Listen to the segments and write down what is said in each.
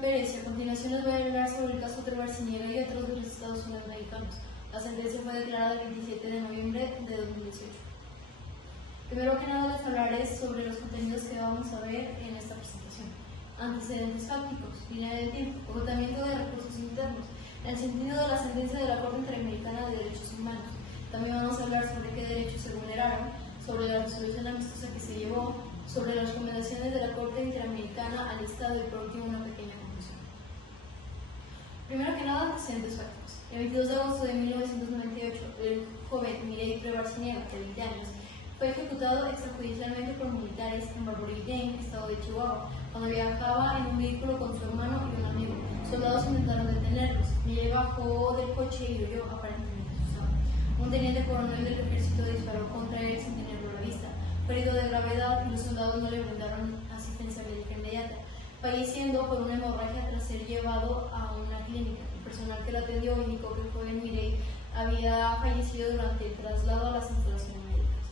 Pérez y a continuación les voy a hablar sobre el caso Trevor Arciniega y otros de los Estados Unidos mexicanos. La sentencia fue declarada el 27 de noviembre de 2018. Primero que nada les hablaré sobre los contenidos que vamos a ver en esta presentación. Antecedentes fácticos, línea de tiempo, agotamiento de recursos internos, el sentido de la sentencia de la Corte Interamericana de Derechos Humanos. También vamos a hablar sobre qué derechos se vulneraron, sobre la resolución amistosa que se llevó, sobre las recomendaciones de la Corte Interamericana al Estado y por último una pequeña conclusión. Primero que nada, antecedentes fácticos. El 22 de agosto de 1998, el joven Mireille Trevor Arciniega, de 20 años, fue ejecutado extrajudicialmente por militares en Barbourillén, estado de Chihuahua, cuando viajaba en un vehículo con su hermano y un amigo. Soldados intentaron detenerlos. Mireille bajó del coche y huyó, aparentemente asustado. Un teniente coronel del ejército disparó contra él sin tenerlo a la vista. Fue herido de gravedad y los soldados no le brindaron asistencia médica inmediata, falleciendo por una hemorragia tras ser llevado a una clínica. El personal que lo atendió indicó que el joven Mireille había fallecido durante el traslado a las instalaciones médicas.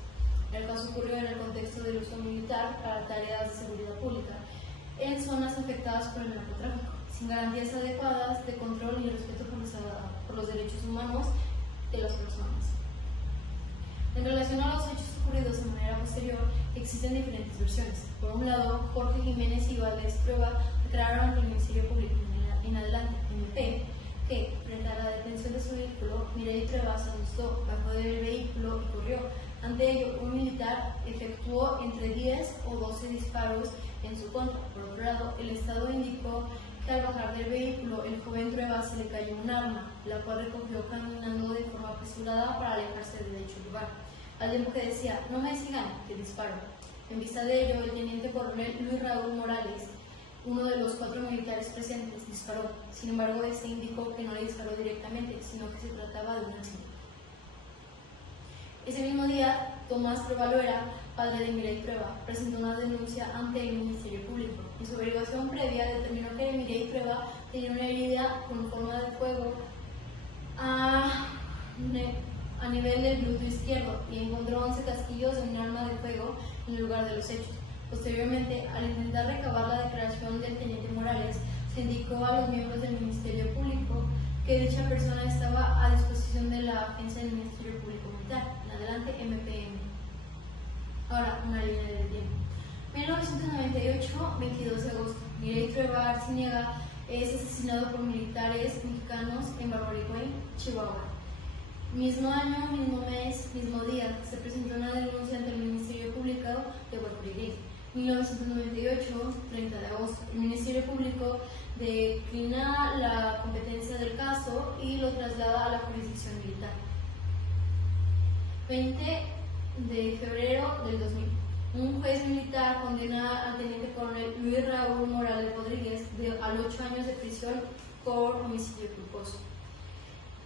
El caso ocurrió en el contexto del uso militar para tareas de seguridad pública en zonas afectadas por el narcotráfico, sin garantías adecuadas de control ni respeto por los derechos humanos de las personas. En relación a los hechos ocurridos de manera posterior, existen diferentes versiones. Por un lado, Jorge Jiménez y Valdés Trueba declararon ante el Ministerio Público en adelante, MP, que, frente a la detención de su vehículo, Mireille Trueba se asustó, bajó del vehículo y corrió. Ante ello, un militar efectuó entre 10 o 12 disparos en su contra. Por otro lado, el Estado indicó que al bajar del vehículo, el joven Trueba se le cayó un arma, la cual recogió caminando de forma apresurada para alejarse de dicho lugar. Al tiempo que decía, no me sigan, que disparo. En vista de ello, el teniente coronel Luis Raúl Morales, uno de los 4 militares presentes, disparó. Sin embargo, este indicó que no le disparó directamente, sino que se trataba de un accidente. Ese mismo día, Tomás Trueba Loera, padre de Mireille Trueba, presentó una denuncia ante el Ministerio Público. En su averiguación previa determinó que Mireille Trueba tenía una herida con forma de fuego a nivel del glúteo izquierdo y encontró 11 casquillos de un arma de fuego en el lugar de los hechos. Posteriormente, al intentar recabar la declaración del teniente Morales, se indicó a los miembros del Ministerio Público que dicha persona estaba a disposición de la agencia del Ministerio Público Militar, en adelante MPM. Ahora, una línea de tiempo. 1998, 22 de agosto, Mireille Trevor Arciniega es asesinado por militares mexicanos en Barbourillén, Chihuahua. Mismo año, mismo mes, mismo día, se presentó una denuncia ante el Ministerio Público de Barbourillén. 1998, 30 de agosto, el Ministerio Público declina la competencia del caso y lo traslada a la jurisdicción militar. 20 de febrero del 2000, un juez militar condena al teniente coronel Luis Raúl Morales Rodríguez a 8 años de prisión por homicidio culposo.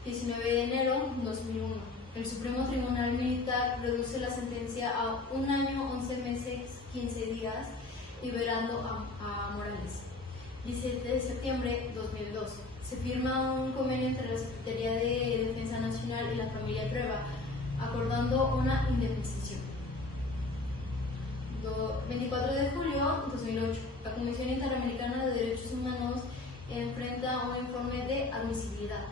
19 de enero 2001, el Supremo Tribunal Militar reduce la sentencia a 1 año, 11 meses, 15 días, liberando a Morales. 17 de septiembre 2002, se firma un convenio entre la Secretaría de Defensa Nacional y la familia Trueba, acordando una indemnización. 24 de julio 2008, la Comisión Interamericana de Derechos Humanos enfrenta un informe de admisibilidad.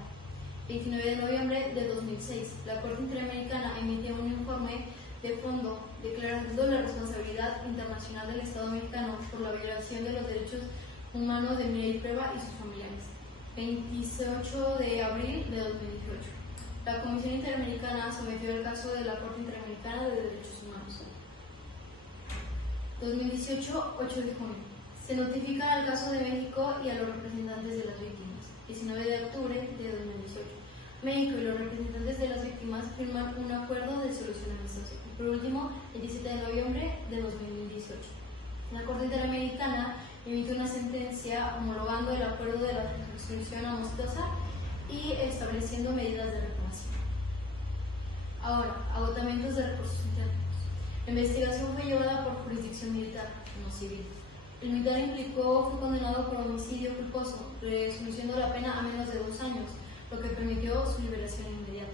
29 de noviembre de 2006, la Corte Interamericana emite un informe de fondo declarando la responsabilidad internacional del Estado mexicano por la violación de los derechos humanos de Mireille Trueba y sus familiares. 28 de abril de 2018, la Comisión Interamericana sometió el caso de la Corte Interamericana de Derechos Humanos. 2018, 8 de junio, se notifica el caso de México y a los representantes de las víctimas. 19 de octubre de 2018, México y los representantes de las víctimas firman un acuerdo de solución amistosa. Y por último, el 17 de noviembre de 2018, la Corte Interamericana emite una sentencia homologando el acuerdo de la resolución amistosa y estableciendo medidas de reparación. Ahora, agotamientos de recursos internos. La investigación fue llevada por jurisdicción militar, no civil. El militar implicado fue condenado por homicidio culposo, reduciendo la pena a menos de 2 años, lo que permitió su liberación inmediata.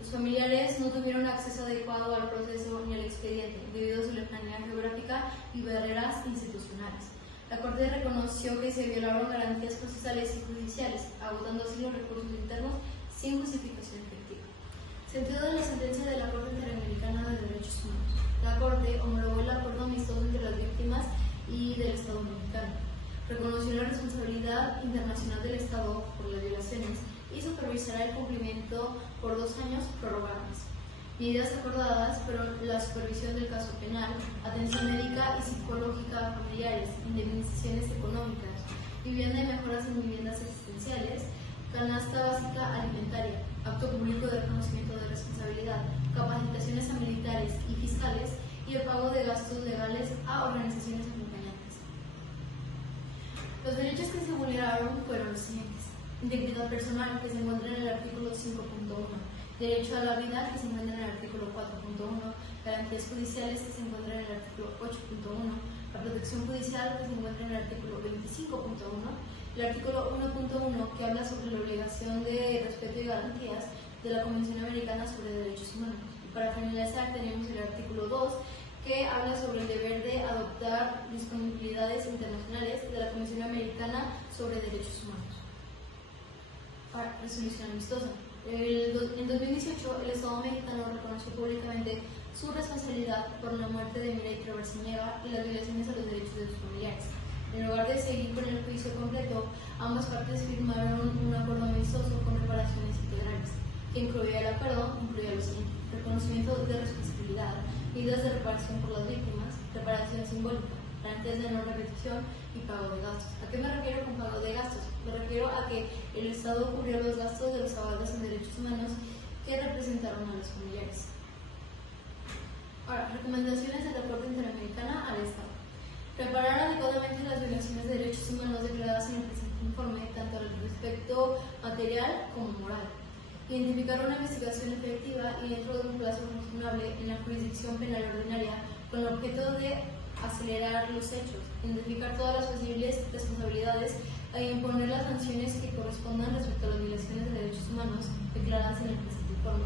Los familiares no tuvieron acceso adecuado al proceso ni al expediente, debido a su lejanía geográfica y barreras institucionales. La Corte reconoció que se violaron garantías procesales y judiciales, agotando así los recursos internos sin justificación efectiva. Sentido de la sentencia de la Corte Interamericana de Derechos Humanos. La Corte homologó el acuerdo amistoso entre las víctimas y del Estado mexicano. Reconoció la responsabilidad internacional del Estado por las violaciones y supervisará el cumplimiento por 2 años prorrogables. Medidas acordadas fueron la supervisión del caso penal, atención médica y psicológica a familiares, indemnizaciones económicas, vivienda y mejoras en viviendas existenciales, canasta básica alimentaria, acto público de reconocimiento de responsabilidad, capacitaciones a militares y fiscales y el pago de gastos legales a organizaciones acompañantes. Los derechos que se vulneraron fueron los siguientes: integridad personal, que se encuentra en el artículo 5.1, derecho a la vida, que se encuentra en el artículo 4.1, garantías judiciales, que se encuentra en el artículo 8.1, la protección judicial, que se encuentra en el artículo 25.1, el artículo 1.1, que habla sobre la obligación de respeto y garantías de la Convención Americana sobre Derechos Humanos. Y para finalizar tenemos el artículo 2, que habla sobre el deber de adoptar disponibilidades internacionales de la Convención Americana sobre Derechos Humanos. Para resolución amistosa. En 2018, el Estado mexicano reconoció públicamente su responsabilidad por la muerte de Mireya Barciñega y las violaciones a los derechos de sus familiares. En lugar de seguir con el juicio completo, ambas partes firmaron un acuerdo amistoso con reparaciones integrales, que incluía el acuerdo, incluía lo siguiente: reconocimiento de responsabilidad, medidas de reparación por las víctimas, reparación simbólica, garantías de no repetición y pago de gastos. ¿A qué me refiero con pago de gastos? Me refiero a que el Estado cubrió los gastos de los abogados en derechos humanos que representaron a los familiares. Ahora, recomendaciones de la Corte Interamericana al Estado. Reparar adecuadamente las violaciones de derechos humanos declaradas en el presente informe, tanto al respecto material como moral. Identificar una investigación efectiva y dentro de un plazo razonable en la jurisdicción penal ordinaria con el objeto de acelerar los hechos, identificar todas las posibles responsabilidades e imponer las sanciones que correspondan respecto a las violaciones de derechos humanos declaradas en el presente informe.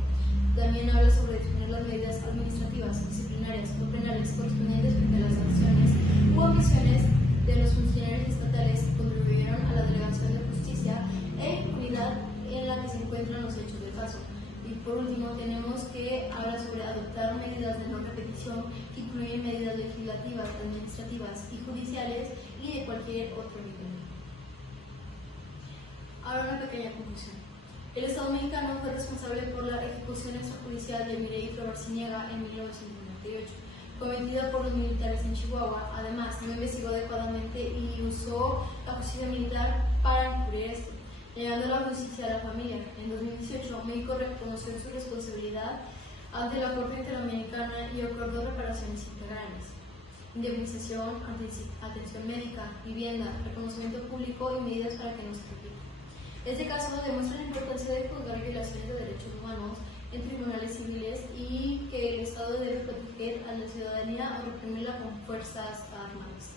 También habla sobre definir las medidas administrativas, disciplinarias o penales correspondientes frente a las acciones u omisiones de los funcionarios estatales que contribuyeron a la delegación de justicia e impunidad en la que se encuentran los hechos del caso. Y por último, tenemos que hablar sobre adoptar medidas de no repetición que incluyen medidas legislativas, administrativas y judiciales y de cualquier otro nivel. Ahora una pequeña conclusión. El Estado mexicano fue responsable por la ejecución extrajudicial de Mireya Barciñega en 1998, cometida por los militares en Chihuahua. Además, no investigó adecuadamente y usó la justicia militar para encubrir esto, llegando la justicia a la familia. En 2018, México reconoció su responsabilidad ante la Corte Interamericana y acordó reparaciones integrales, indemnización, atención médica, vivienda, reconocimiento público y medidas para que no se repita. Este caso demuestra la importancia de juzgar violaciones de derechos humanos en tribunales civiles y que el Estado debe proteger a la ciudadanía o reprimirla con fuerzas armadas.